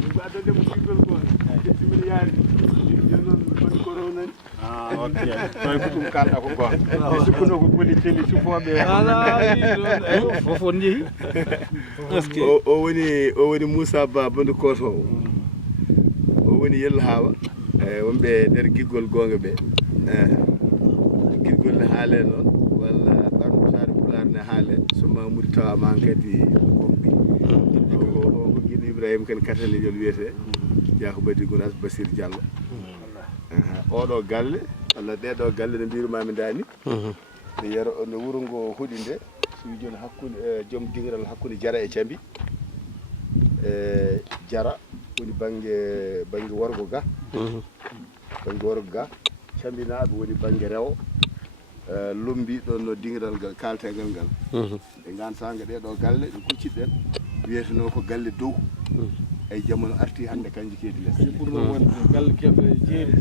ɗum addande mo siggol goon ƴettimini yaari jon noon mbaɗi ko rownani ok toy ko ɗum kalɗa ko goon mi sukkuno ko boni teli sufoɓe fof on jeehi o woni Moussa Ba Bandu Koto o woni Yello Hawa wonɓe nder giggol gonga ɓe giggol ne haale noon walla ɓarno saare pulaar ne haale so Mamoudou tawama kadi gomɓi o guiɗo Ibrahima kane katanejol wiyete Yakou Badi Gounass Bassir Diallo oɗo galle walla ɗeɗo galle no mbirumami dani ɓe yero no wuuro ngo huuɗi nde so wi joni hakkude joom dingiral hakkude Diarra e Thiamby Diarra woni banggue Worgo Ga banggue Worgo Ga Thiamby naaɓe woni banggue Rewo Lombi ɗon no dingiral ngal kaltegal ngal ɓe gantaga ɗeɗo galle ɗe kucciɗen wiyeteno ko galle dow ay jamono arti hande kanji keedi less ɓurno wonde galle kebbe jeeri